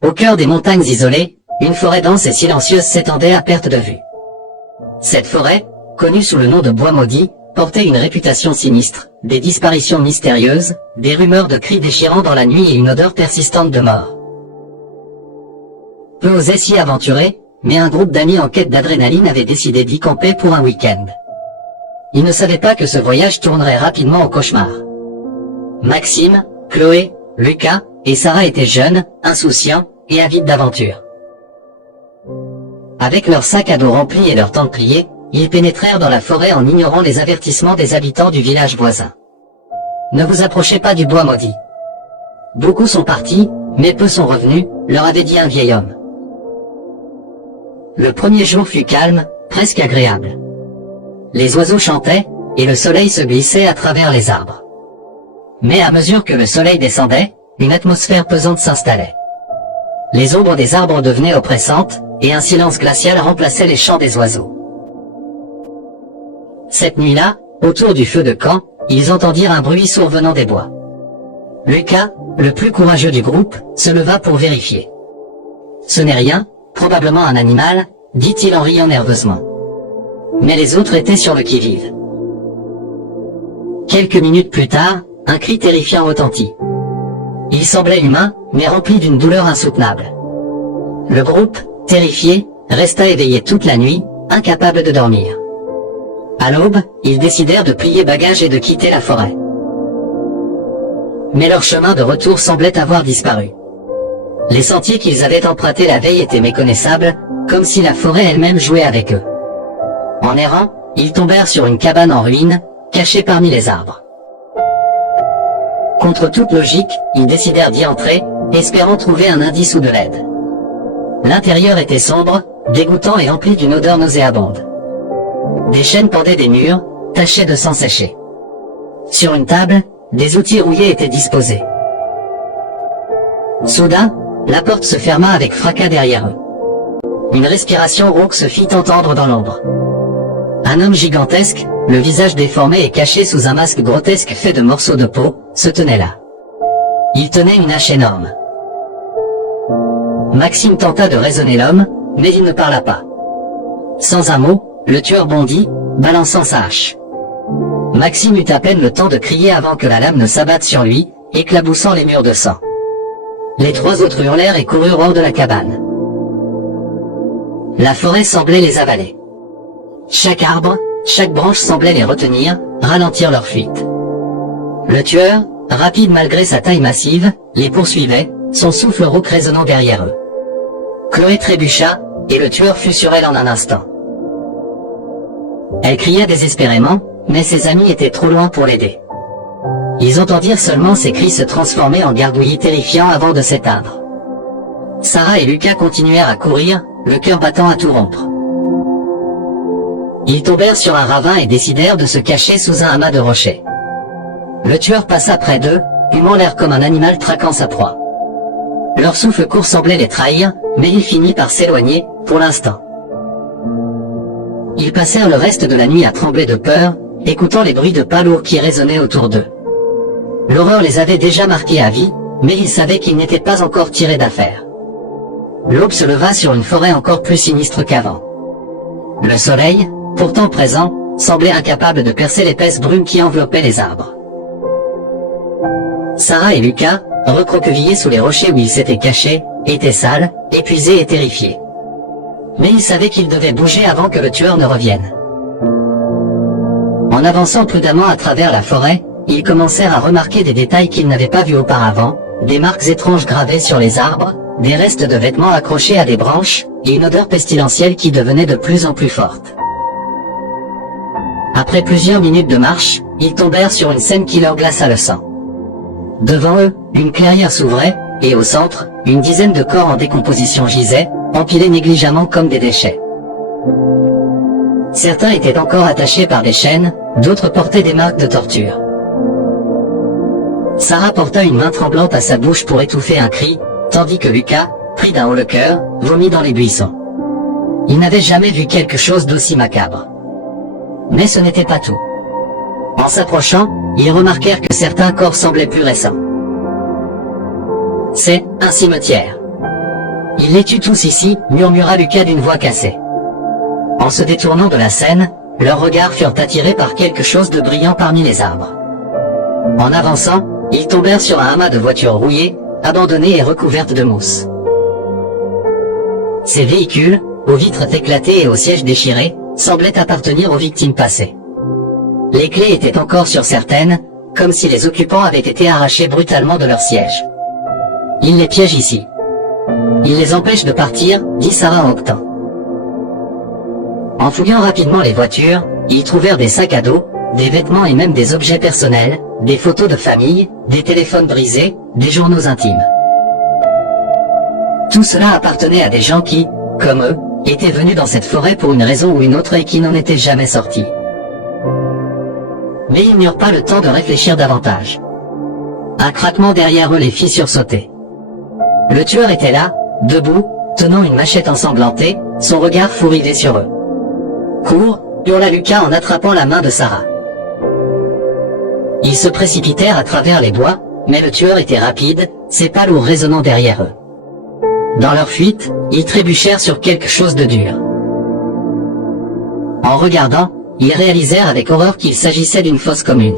Au cœur des montagnes isolées, une forêt dense et silencieuse s'étendait à perte de vue. Cette forêt, connue sous le nom de Bois Maudit, portait une réputation sinistre, des disparitions mystérieuses, des rumeurs de cris déchirants dans la nuit et une odeur persistante de mort. Peu osaient s'y aventurer, mais un groupe d'amis en quête d'adrénaline avait décidé d'y camper pour un week-end. Ils ne savaient pas que ce voyage tournerait rapidement au cauchemar. Maxime, Chloé, Lucas et Sarah étaient jeunes, insouciants et avides d'aventure. Avec leurs sacs à dos remplis et leurs templiers, ils pénétrèrent dans la forêt en ignorant les avertissements des habitants du village voisin. Ne vous approchez pas du Bois Maudit. Beaucoup sont partis, mais peu sont revenus, leur avait dit un vieil homme. Le premier jour fut calme, presque agréable. Les oiseaux chantaient, et le soleil se glissait à travers les arbres. Mais à mesure que le soleil descendait, une atmosphère pesante s'installait. Les ombres des arbres devenaient oppressantes, et un silence glacial remplaçait les chants des oiseaux. Cette nuit-là, autour du feu de camp, ils entendirent un bruit sourd venant des bois. Lucas, le plus courageux du groupe, se leva pour vérifier. « Ce n'est rien, probablement un animal, dit-il en riant nerveusement. Mais les autres étaient sur le qui-vive. Quelques minutes plus tard, un cri terrifiant retentit. Il semblait humain, mais rempli d'une douleur insoutenable. Le groupe, terrifié, resta éveillé toute la nuit, incapable de dormir. À l'aube, ils décidèrent de plier bagages et de quitter la forêt. Mais leur chemin de retour semblait avoir disparu. Les sentiers qu'ils avaient empruntés la veille étaient méconnaissables, comme si la forêt elle-même jouait avec eux. En errant, ils tombèrent sur une cabane en ruine, cachée parmi les arbres. Contre toute logique, ils décidèrent d'y entrer, espérant trouver un indice ou de l'aide. L'intérieur était sombre, dégoûtant et rempli d'une odeur nauséabonde. Des chaînes pendaient des murs, tachés de sang séché. Sur une table, des outils rouillés étaient disposés. Soudain, la porte se ferma avec fracas derrière eux. Une respiration rauque se fit entendre dans l'ombre. Un homme gigantesque, le visage déformé et caché sous un masque grotesque fait de morceaux de peau, se tenait là. Il tenait une hache énorme. Maxime tenta de raisonner l'homme, mais il ne parla pas. Sans un mot, le tueur bondit, balançant sa hache. Maxime eut à peine le temps de crier avant que la lame ne s'abatte sur lui, éclaboussant les murs de sang. Les trois autres hurlèrent et coururent hors de la cabane. La forêt semblait les avaler. Chaque arbre, chaque branche semblait les retenir, ralentir leur fuite. Le tueur, rapide malgré sa taille massive, les poursuivait, son souffle rauque résonnant derrière eux. Chloé trébucha, et le tueur fut sur elle en un instant. Elle cria désespérément, mais ses amis étaient trop loin pour l'aider. Ils entendirent seulement ses cris se transformer en gargouillis terrifiants avant de s'éteindre. Sarah et Lucas continuèrent à courir, le cœur battant à tout rompre. Ils tombèrent sur un ravin et décidèrent de se cacher sous un amas de rochers. Le tueur passa près d'eux, humant l'air comme un animal traquant sa proie. Leur souffle court semblait les trahir, mais il finit par s'éloigner, pour l'instant. Ils passèrent le reste de la nuit à trembler de peur, écoutant les bruits de pas lourds qui résonnaient autour d'eux. L'horreur les avait déjà marqués à vie, mais ils savaient qu'ils n'étaient pas encore tirés d'affaire. L'aube se leva sur une forêt encore plus sinistre qu'avant. Le soleil, pourtant présent, semblait incapable de percer l'épaisse brume qui enveloppait les arbres. Sarah et Lucas, recroquevillés sous les rochers où ils s'étaient cachés, étaient sales, épuisés et terrifiés. Mais ils savaient qu'ils devaient bouger avant que le tueur ne revienne. En avançant prudemment à travers la forêt, ils commencèrent à remarquer des détails qu'ils n'avaient pas vus auparavant, des marques étranges gravées sur les arbres, des restes de vêtements accrochés à des branches, et une odeur pestilentielle qui devenait de plus en plus forte. Après plusieurs minutes de marche, ils tombèrent sur une scène qui leur glaça le sang. Devant eux, une clairière s'ouvrait, et au centre, une dizaine de corps en décomposition gisaient, empilés négligemment comme des déchets. Certains étaient encore attachés par des chaînes, d'autres portaient des marques de torture. Sarah porta une main tremblante à sa bouche pour étouffer un cri, tandis que Lucas, pris d'un haut-le-cœur, vomit dans les buissons. Ils n'avaient jamais vu quelque chose d'aussi macabre. Mais ce n'était pas tout. En s'approchant, ils remarquèrent que certains corps semblaient plus récents. « C'est un cimetière », Il les tue tous ici, murmura Lucas d'une voix cassée. En se détournant de la scène, leurs regards furent attirés par quelque chose de brillant parmi les arbres. En avançant, ils tombèrent sur un amas de voitures rouillées, abandonnées et recouvertes de mousse. Ces véhicules, aux vitres éclatées et aux sièges déchirés, semblaient appartenir aux victimes passées. Les clés étaient encore sur certaines, comme si les occupants avaient été arrachés brutalement de leur siège. Ils les piègent ici. Ils les empêchent de partir, dit Sarah en octant. En fouillant rapidement les voitures, ils trouvèrent des sacs à dos, des vêtements et même des objets personnels, des photos de famille, des téléphones brisés, des journaux intimes. Tout cela appartenait à des gens qui, comme eux, étaient venus dans cette forêt pour une raison ou une autre et qui n'en étaient jamais sortis. Mais ils n'eurent pas le temps de réfléchir davantage. Un craquement derrière eux les fit sursauter. Le tueur était là, debout, tenant une machette ensanglantée, son regard fou rivé sur eux. « Cours !» hurla Lucas en attrapant la main de Sarah. Ils se précipitèrent à travers les bois, mais le tueur était rapide, ses pas lourds résonnant derrière eux. Dans leur fuite, ils trébuchèrent sur quelque chose de dur. En regardant, ils réalisèrent avec horreur qu'il s'agissait d'une fosse commune.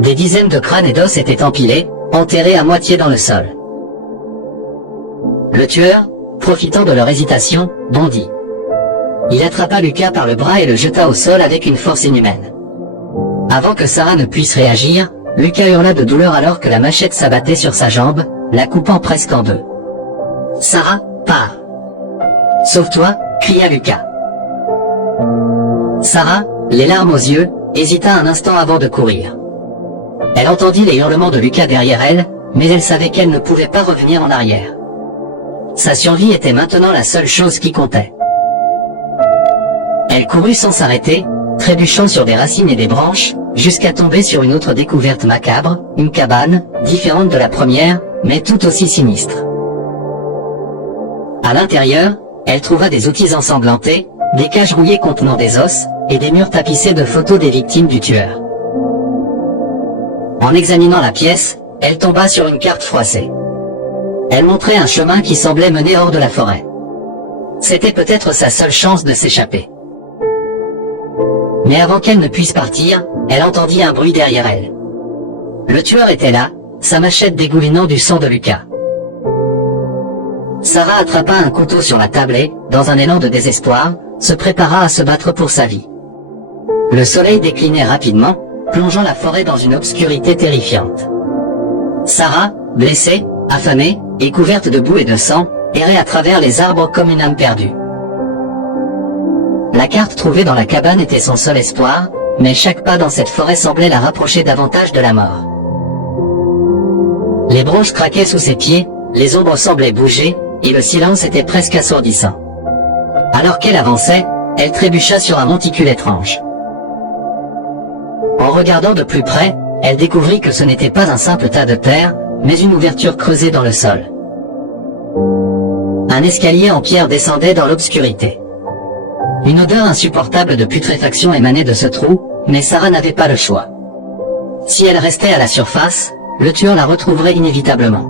Des dizaines de crânes et d'os étaient empilés, enterrés à moitié dans le sol. Le tueur, profitant de leur hésitation, bondit. Il attrapa Lucas par le bras et le jeta au sol avec une force inhumaine. Avant que Sarah ne puisse réagir, Lucas hurla de douleur alors que la machette s'abattait sur sa jambe, la coupant presque en deux. « Sarah, pars !»« Sauve-toi !» cria Lucas. Sarah, les larmes aux yeux, hésita un instant avant de courir. Elle entendit les hurlements de Lucas derrière elle, mais elle savait qu'elle ne pouvait pas revenir en arrière. Sa survie était maintenant la seule chose qui comptait. Elle courut sans s'arrêter, trébuchant sur des racines et des branches, jusqu'à tomber sur une autre découverte macabre, une cabane, différente de la première, mais tout aussi sinistre. À l'intérieur, elle trouva des outils ensanglantés, des cages rouillées contenant des os, et des murs tapissés de photos des victimes du tueur. En examinant la pièce, elle tomba sur une carte froissée. Elle montrait un chemin qui semblait mener hors de la forêt. C'était peut-être sa seule chance de s'échapper. Mais avant qu'elle ne puisse partir, elle entendit un bruit derrière elle. Le tueur était là, sa machette dégoulinant du sang de Lucas. Sarah attrapa un couteau sur la table et, dans un élan de désespoir, se prépara à se battre pour sa vie. Le soleil déclinait rapidement, plongeant la forêt dans une obscurité terrifiante. Sarah, blessée, affamée, et couverte de boue et de sang, errait à travers les arbres comme une âme perdue. La carte trouvée dans la cabane était son seul espoir, mais chaque pas dans cette forêt semblait la rapprocher davantage de la mort. Les branches craquaient sous ses pieds, les ombres semblaient bouger, et le silence était presque assourdissant. Alors qu'elle avançait, elle trébucha sur un monticule étrange. En regardant de plus près, elle découvrit que ce n'était pas un simple tas de terre, mais une ouverture creusée dans le sol. Un escalier en pierre descendait dans l'obscurité. Une odeur insupportable de putréfaction émanait de ce trou, mais Sarah n'avait pas le choix. Si elle restait à la surface, le tueur la retrouverait inévitablement.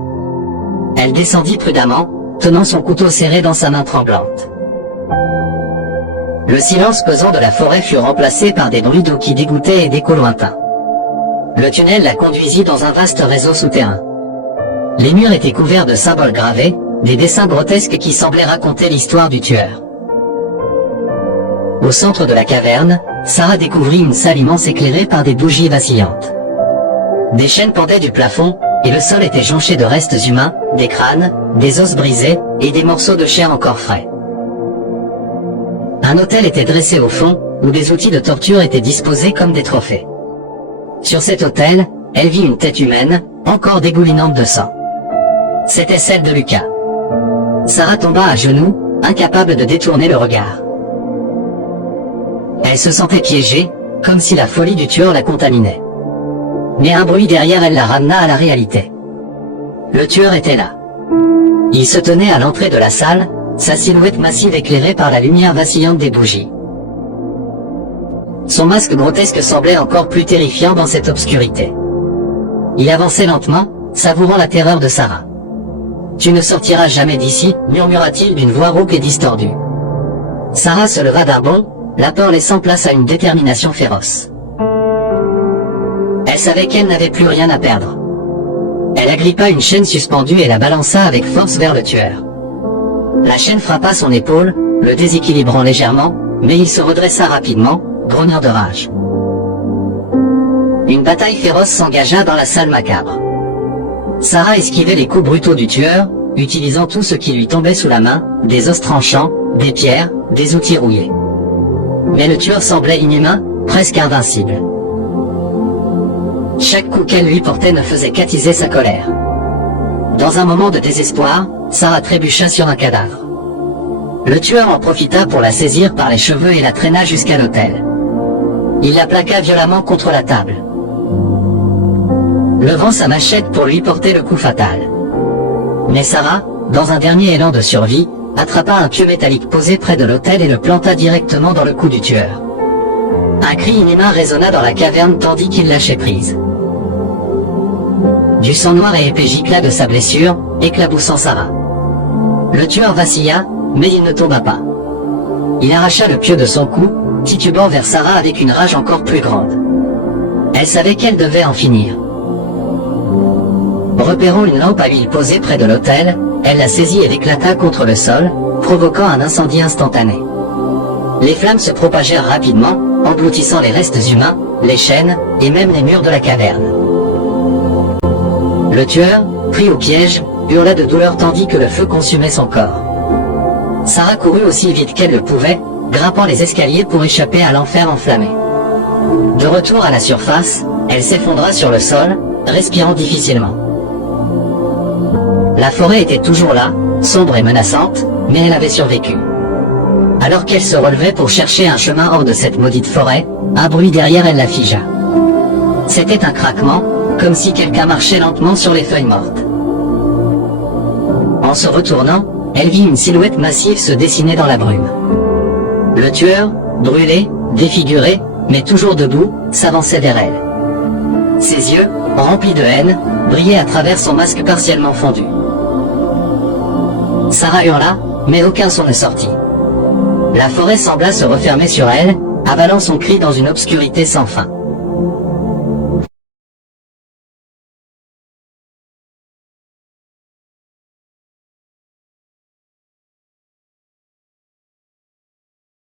Elle descendit prudemment, tenant son couteau serré dans sa main tremblante. Le silence pesant de la forêt fut remplacé par des bruits d'eau qui dégoûtaient et d'échos lointains. Le tunnel la conduisit dans un vaste réseau souterrain. Les murs étaient couverts de symboles gravés, des dessins grotesques qui semblaient raconter l'histoire du tueur. Au centre de la caverne, Sarah découvrit une salle immense éclairée par des bougies vacillantes. Des chaînes pendaient du plafond, et le sol était jonché de restes humains, des crânes, des os brisés, et des morceaux de chair encore frais. Un autel était dressé au fond, où des outils de torture étaient disposés comme des trophées. Sur cet autel, elle vit une tête humaine, encore dégoulinante de sang. C'était celle de Lucas. Sarah tomba à genoux, incapable de détourner le regard. Elle se sentait piégée, comme si la folie du tueur la contaminait. Mais un bruit derrière elle la ramena à la réalité. Le tueur était là. Il se tenait à l'entrée de la salle, sa silhouette massive éclairée par la lumière vacillante des bougies. Son masque grotesque semblait encore plus terrifiant dans cette obscurité. Il avançait lentement, savourant la terreur de Sarah. tu ne sortiras jamais d'ici, murmura-t-il d'une voix rauque et distordue. Sarah se leva d'un bond, la peur laissant place à une détermination féroce. Elle savait qu'elle n'avait plus rien à perdre. Elle agrippa une chaîne suspendue et la balança avec force vers le tueur. La chaîne frappa son épaule, le déséquilibrant légèrement, mais il se redressa rapidement, grognant de rage. Une bataille féroce s'engagea dans la salle macabre. Sarah esquivait les coups brutaux du tueur, utilisant tout ce qui lui tombait sous la main, des os tranchants, des pierres, des outils rouillés. Mais le tueur semblait inhumain, presque invincible. Chaque coup qu'elle lui portait ne faisait qu'attiser sa colère. Dans un moment de désespoir, Sarah trébucha sur un cadavre. Le tueur en profita pour la saisir par les cheveux et la traîna jusqu'à l'autel. Il la plaqua violemment contre la table, levant sa machette pour lui porter le coup fatal. Mais Sarah, dans un dernier élan de survie, attrapa un pieu métallique posé près de l'autel et le planta directement dans le cou du tueur. Un cri inhumain résonna dans la caverne tandis qu'il lâchait prise. Du sang noir et épais gicla de sa blessure, éclaboussant Sarah. Le tueur vacilla, mais il ne tomba pas. Il arracha le pieu de son cou, titubant vers Sarah avec une rage encore plus grande. Elle savait qu'elle devait en finir. Repérant une lampe à huile posée près de l'autel, elle la saisit et l'éclata contre le sol, provoquant un incendie instantané. Les flammes se propagèrent rapidement, engloutissant les restes humains, les chaînes, et même les murs de la caverne. Le tueur, pris au piège, hurla de douleur tandis que le feu consumait son corps. Sarah courut aussi vite qu'elle le pouvait, grimpant les escaliers pour échapper à l'enfer enflammé. De retour à la surface, elle s'effondra sur le sol, respirant difficilement. La forêt était toujours là, sombre et menaçante, mais elle avait survécu. Alors qu'elle se relevait pour chercher un chemin hors de cette maudite forêt, un bruit derrière elle la figea. C'était un craquement, comme si quelqu'un marchait lentement sur les feuilles mortes. En se retournant, elle vit une silhouette massive se dessiner dans la brume. Le tueur, brûlé, défiguré, mais toujours debout, s'avançait vers elle. Ses yeux, remplis de haine, brillaient à travers son masque partiellement fondu. Sarah hurla, mais aucun son ne sortit. La forêt sembla se refermer sur elle, avalant son cri dans une obscurité sans fin.